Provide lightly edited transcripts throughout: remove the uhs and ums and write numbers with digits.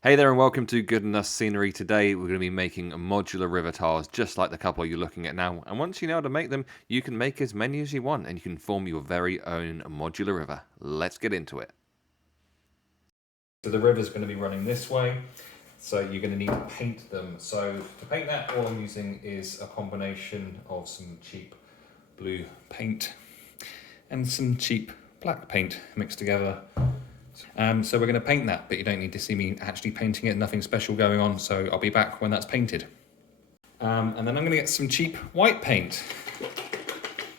Hey there and welcome to Good Enough Scenery. Today we're going to be making modular river tiles just like the couple you're looking at now, and once you know how to make them you can make as many as you want and you can form your very own modular river. Let's get into it. So the river's going to be running this way, so you're going to need to paint them. So to paint that, all I'm using is a combination of some cheap blue paint and some cheap black paint mixed together. So we're going to paint that, but you don't need to see me actually painting it, nothing special going on, so I'll be back when that's painted. And then I'm going to get some cheap white paint.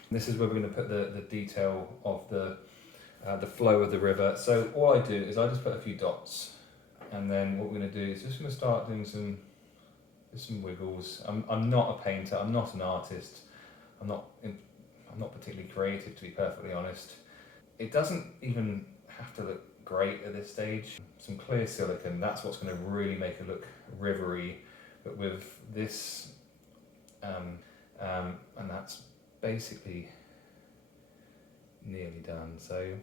This is where we're going to put the detail of the flow of the river. So all I do is I just put a few dots, and then what we're going to do is just going to start doing some wiggles. I'm not a painter, I'm not an artist, I'm not particularly creative, to be perfectly honest. It doesn't even have to look great at this stage. Some clear silicone, that's what's going to really make it look rivery, but with this, and that's basically nearly done. So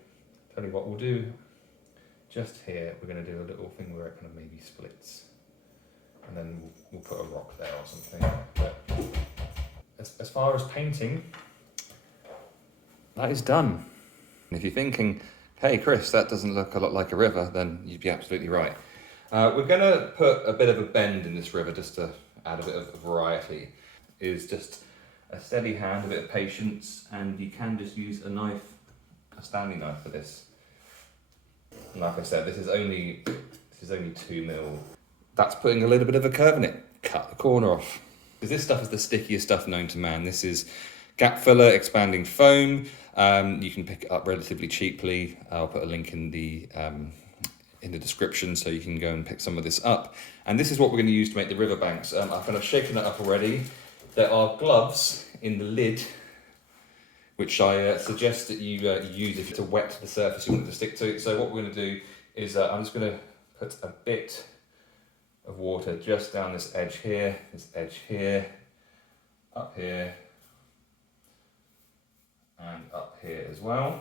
tell you what we'll do, just here we're going to do a little thing where it kind of maybe splits, and then we'll put a rock there or something. But as far as painting, that is done. And if you're thinking, hey Chris, that doesn't look a lot like a river, then you'd be absolutely right. We're going to put a bit of a bend in this river just to add a bit of variety. Is just a steady hand, a bit of patience, and you can just use a knife, a Stanley knife for this. And like I said, this is only 2mm. That's putting a little bit of a curve in it. Cut the corner off. Because this stuff is the stickiest stuff known to man. This is gap filler, expanding foam. You can pick it up relatively cheaply. I'll put a link in the description so you can go and pick some of this up. And this is what we're going to use to make the riverbanks. I've kind of shaken it up already. There are gloves in the lid, which I suggest that you use if to wet the surface you want it to stick to. So what we're going to do is I'm just going to put a bit of water just down this edge here, up here, and up here as well.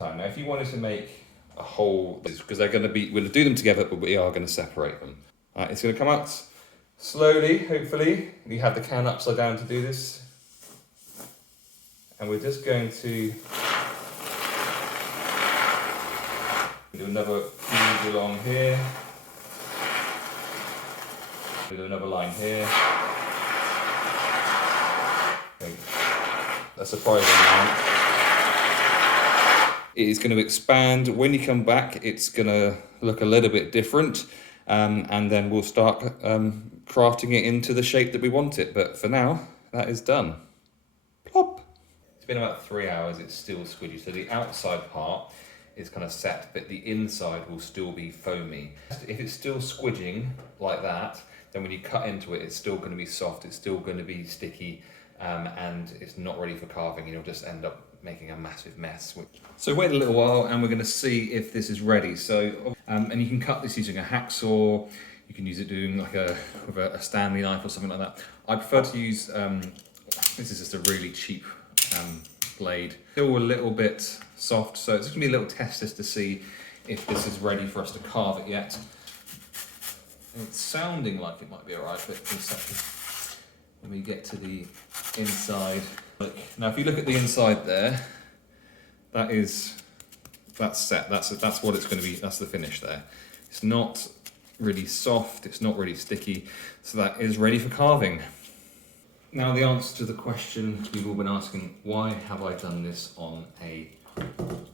Now if you wanted to make a whole, because we're going to do them together, but we are going to separate them. It's going to come out slowly, hopefully. We have the can upside down to do this. And we're just going to do another fuse along here. Do another line here. A surprising amount. It is going to expand. When you come back, it's going to look a little bit different, and then we'll start crafting it into the shape that we want it. But for now, that is done. Plop. It's been about 3 hours. It's still squidgy. So the outside part is kind of set, but the inside will still be foamy. If it's still squidging like that, then when you cut into it, it's still going to be soft. It's still going to be sticky. And it's not ready for carving, and you'll just end up making a massive mess. So wait a little while and we're going to see if this is ready. So and you can cut this using a hacksaw, you can use it doing like with a Stanley knife or something like that. I prefer to use, this is just a really cheap blade. Still a little bit soft, so it's going to be a little test just to see if this is ready for us to carve it yet. It's sounding like it might be alright, but in a second. When we get to the inside, now if you look at the inside there, that's set. That's what it's going to be. That's the finish there. It's not really soft. It's not really sticky. So that is ready for carving. Now the answer to the question you've all been asking: why have I done this on a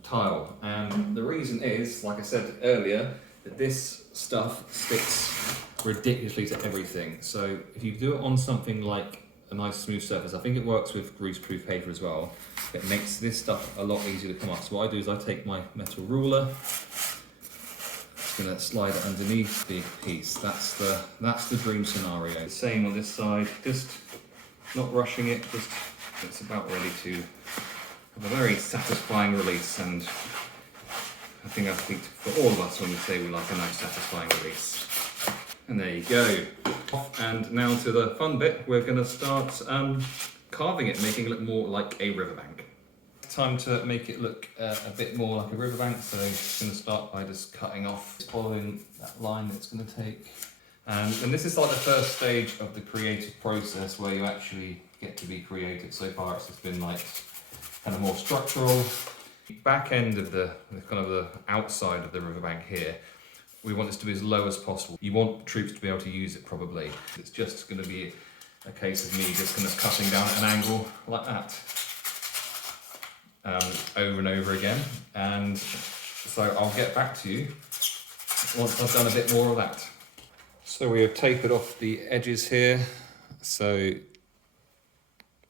tile? And the reason is, like I said earlier, that this stuff sticks ridiculously to everything. So if you do it on something like a nice smooth surface, I think it works with grease-proof paper as well. It makes this stuff a lot easier to come off. So what I do is I take my metal ruler, just gonna slide it underneath the piece. That's the dream scenario. Same on this side, just not rushing it, just it's about ready to have a very satisfying release. And I think I speak for all of us when we say we like a nice satisfying release. And there you go. And now to the fun bit, we're going to start carving it, making it look more like a riverbank. Time to make it look a bit more like a riverbank, so I'm just going to start by just cutting off, following that line that it's going to take. And this is like the first stage of the creative process where you actually get to be creative. So far it's just been like kind of more structural. Back end of the kind of the outside of the riverbank here, we want this to be as low as possible. You want troops to be able to use it probably. It's just going to be a case of me just kind of cutting down at an angle like that. Over and over again, and so I'll get back to you once I've done a bit more of that. So we have tapered off the edges here, so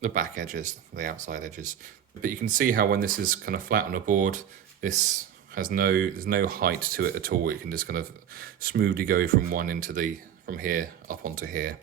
the back edges, the outside edges. But you can see how when this is kind of flat on a board, this has there's no height to it at all. It can just kind of smoothly go from from here up onto here.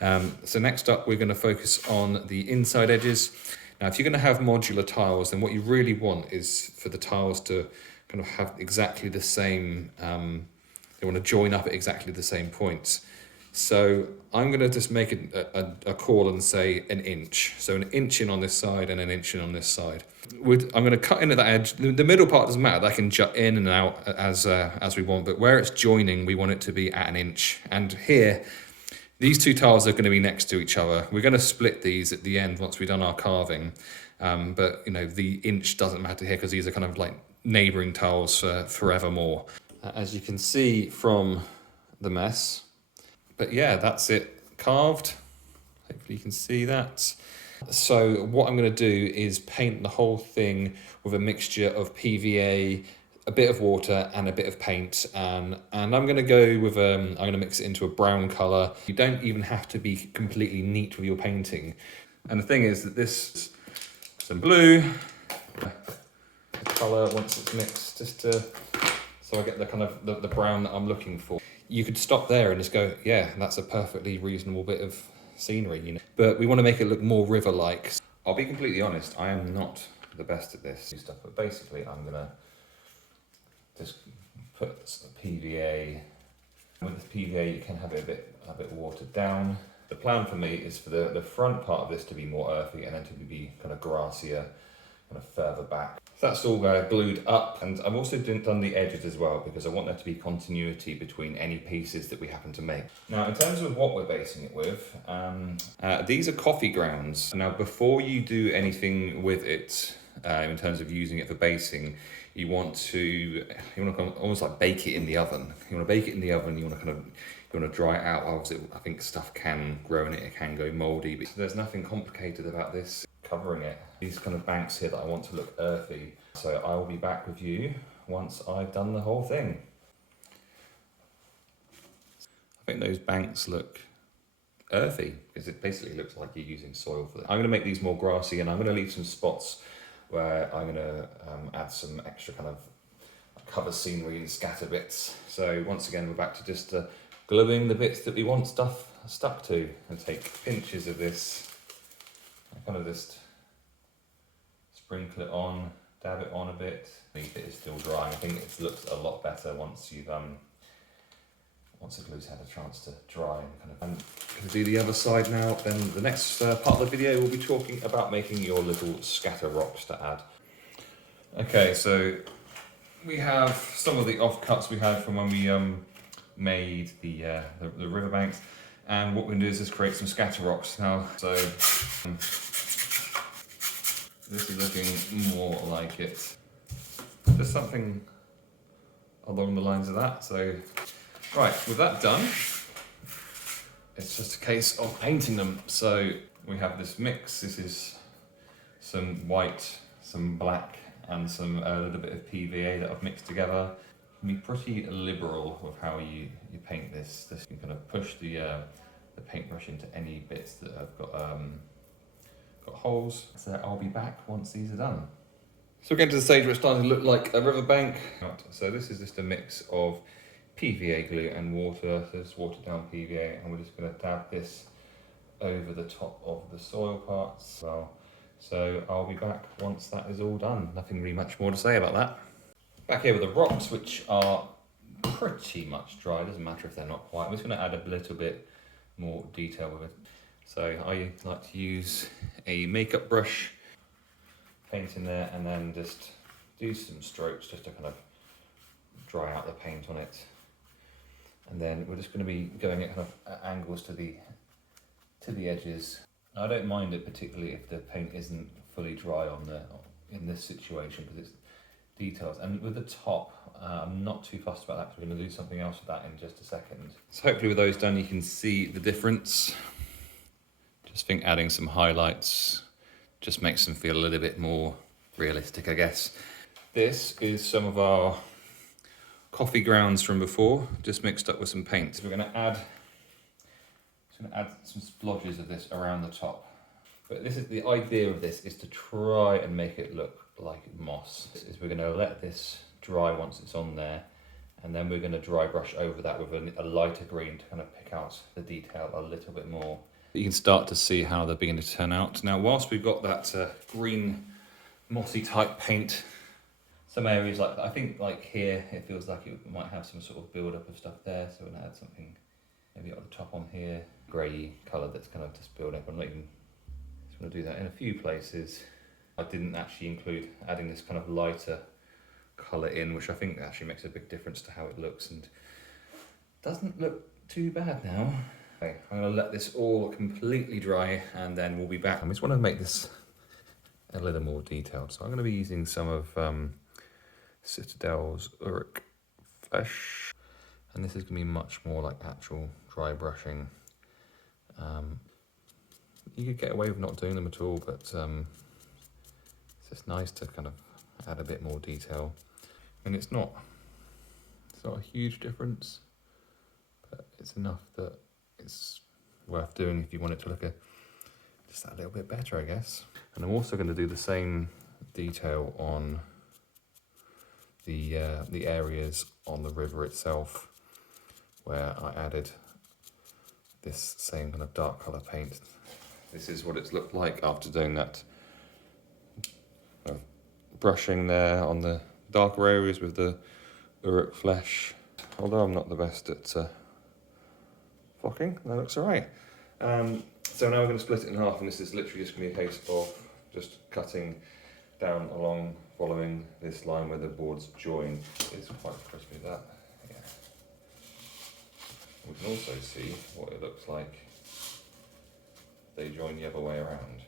So next up, we're going to focus on the inside edges. Now, if you're going to have modular tiles, then what you really want is for the tiles to kind of have exactly the same, they want to join up at exactly the same points. So I'm going to just make a call and say 1 inch. So 1 inch in on this side and 1 inch in on this side. I'm going to cut in at that edge. The middle part doesn't matter. I can jut in and out as we want, but where it's joining, we want it to be at 1 inch. And here, these two tiles are going to be next to each other. We're going to split these at the end once we've done our carving. But, you know, the inch doesn't matter here because these are kind of like neighbouring tiles for forevermore. As you can see from the mess. But yeah, that's it carved. Hopefully you can see that. So what I'm going to do is paint the whole thing with a mixture of PVA, a bit of water and a bit of paint, and I'm going to go with I'm going to mix it into a brown colour. You don't even have to be completely neat with your painting. And the thing is that this some blue colour once it's mixed, just to so I get the kind of the brown that I'm looking for. You could stop there and just go, yeah, that's a perfectly reasonable bit of scenery, you know. But we want to make it look more river-like. I'll be completely honest, I am not the best at this stuff, but basically I'm gonna just put PVA. With the PVA, you can have it a bit watered down. The plan for me is for the front part of this to be more earthy and then to be kind of grassier, kind of further back. So that's all glued up, and I've also done the edges as well because I want there to be continuity between any pieces that we happen to make. Now, in terms of what we're basing it with, these are coffee grounds. Now, before you do anything with it, in terms of using it for basing, you want to almost like bake it in the oven. You want to bake it in the oven. You want to dry it out. Obviously, I think stuff can grow in it. It can go mouldy, but there's nothing complicated about this. Covering it. These kind of banks here that I want to look earthy. So I will be back with you once I've done the whole thing. I think those banks look earthy because it basically looks like you're using soil for them. I'm going to make these more grassy, and I'm going to leave some spots where I'm going to add some extra kind of cover scenery and scatter bits. So once again, we're back to just gluing the bits that we want stuff stuck to, and take pinches of this. I kind of just sprinkle it on, dab it on a bit. The bit is still drying. I think it looks a lot better once you've once the glue's had a chance to dry and kind of. I'm going to do the other side now. Then the next part of the video we'll be talking about making your little scatter rocks to add. Okay, so we have some of the offcuts we had from when we made the riverbanks, and what we're going to do is just create some scatter rocks now. So this is looking more like it. Just something along the lines of that. So, right, with that done, it's just a case of painting them. So we have this mix. This is some white, some black, and some a little bit of PVA that I've mixed together. You can be pretty liberal with how you paint this. You can kind of push the paintbrush into any bits that have got holes. So I'll be back once these are done. So we're getting to the stage where it's starting to look like a riverbank. So this is just a mix of PVA glue and water. So it's watered down PVA, and we're just going to dab this over the top of the soil parts as well. So I'll be back once that is all done. Nothing really much more to say about that. Back here with the rocks, which are pretty much dry. Doesn't matter if they're not quite. I'm just going to add a little bit more detail with it. So I like to use a makeup brush, paint in there and then just do some strokes just to kind of dry out the paint on it. And then we're just going to be going at kind of angles to the edges. I don't mind it particularly if the paint isn't fully dry in this situation because it's details. And with the top, I'm not too fussed about that because we're going to do something else with that in just a second. So hopefully with those done you can see the difference. Just think adding some highlights just makes them feel a little bit more realistic, I guess. This is some of our coffee grounds from before, just mixed up with some paint. So we're going to add some splodges of this around the top. But this is the idea of this is to try and make it look like moss. Is we're going to let this dry once it's on there, and then we're going to dry brush over that with a lighter green to kind of pick out the detail a little bit more. You can start to see how they're beginning to turn out. Now, whilst we've got that green mossy type paint, some areas like I think like here it feels like it might have some sort of build up of stuff there, so we're going to add something maybe at the top on here, grey colour that's kind of just build up. I'm not even just going to do that in a few places. I didn't actually include adding this kind of lighter colour in, which I think actually makes a big difference to how it looks and doesn't look too bad now. Okay, I'm going to let this all completely dry and then we'll be back. I just want to make this a little more detailed, so I'm going to be using some of Citadel's Uruk Flesh, and this is going to be much more like actual dry brushing. You could get away with not doing them at all, but it's just nice to kind of add a bit more detail. And it's not a huge difference, but it's enough that it's worth doing if you want it to look just a little bit better, I guess. And I'm also going to do the same detail on the areas on the river itself where I added this same kind of dark colour paint. This is what it's looked like after doing that brushing there on the darker areas with the Uruk Flesh. Although I'm not the best at flocking, that looks alright. So now we're going to split it in half, and this is literally just going to be a case of just cutting down along, following this line where the boards join. It's quite crispy, that. Yeah. We can also see what it looks like they join the other way around.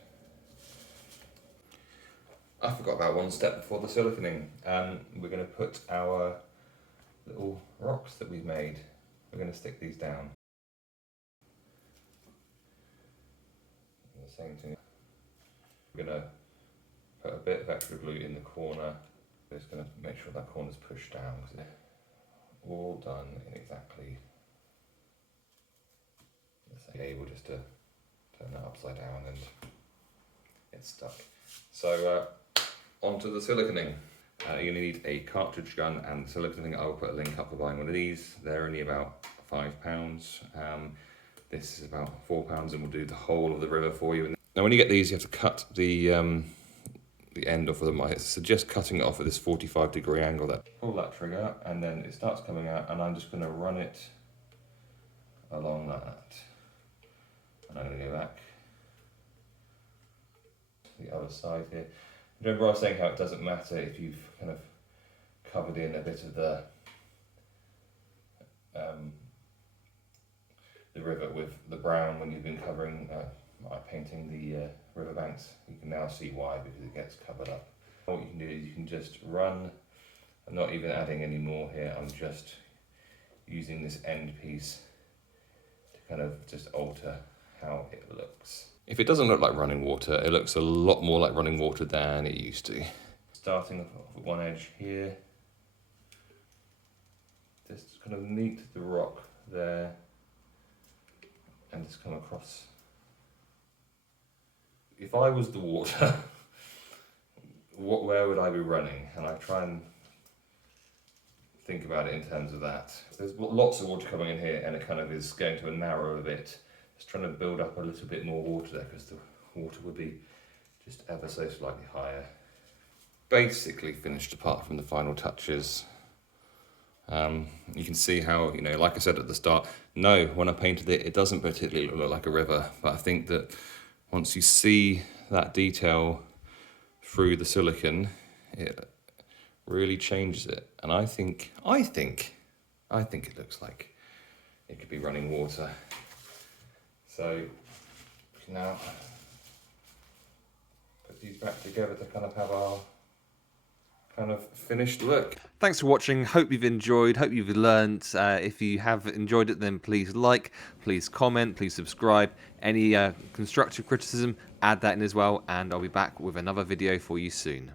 I forgot about one step before the siliconing. We're going to put our little rocks that we've made, we're going to stick these down. And the same thing. We're going to put a bit of extra glue in the corner. Just going to make sure that corner's pushed down, because it's all done in exactly the same. Able just to turn that upside down and it's stuck. So onto the siliconing. You're going to need a cartridge gun and siliconing. I will put a link up for buying one of these. They're only about £5. This is about £4, and we'll do the whole of the river for you. Now when you get these, you have to cut the end off of them. I suggest cutting it off at this 45-degree angle. Pull that trigger and then it starts coming out, and I'm just going to run it along like that. And I'm going to go back to the other side here. Remember I was saying how it doesn't matter if you've kind of covered in a bit of the river with the brown when you've been covering, painting the riverbanks. You can now see why, because it gets covered up. What you can do is you can just run. I'm not even adding any more here, I'm just using this end piece to kind of just alter how it looks. If it doesn't look like running water, it looks a lot more like running water than it used to. Starting off at one edge here, just kind of meet the rock there and just come across. If I was the water, where would I be running? And I try and think about it in terms of that. There's lots of water coming in here, and it kind of is going to narrow a bit. Just trying to build up a little bit more water there, because the water would be just ever so slightly higher. Basically finished apart from the final touches. You can see how, like I said at the start, no, when I painted it, it doesn't particularly look like a river, but I think that once you see that detail through the silicone, it really changes it. And I think it looks like it could be running water. So now put these back together to kind of have our kind of finished look. Thanks for watching. Hope you've enjoyed. Hope you've learned. If you have enjoyed it, then please like, please comment, please subscribe. Any constructive criticism, add that in as well. And I'll be back with another video for you soon.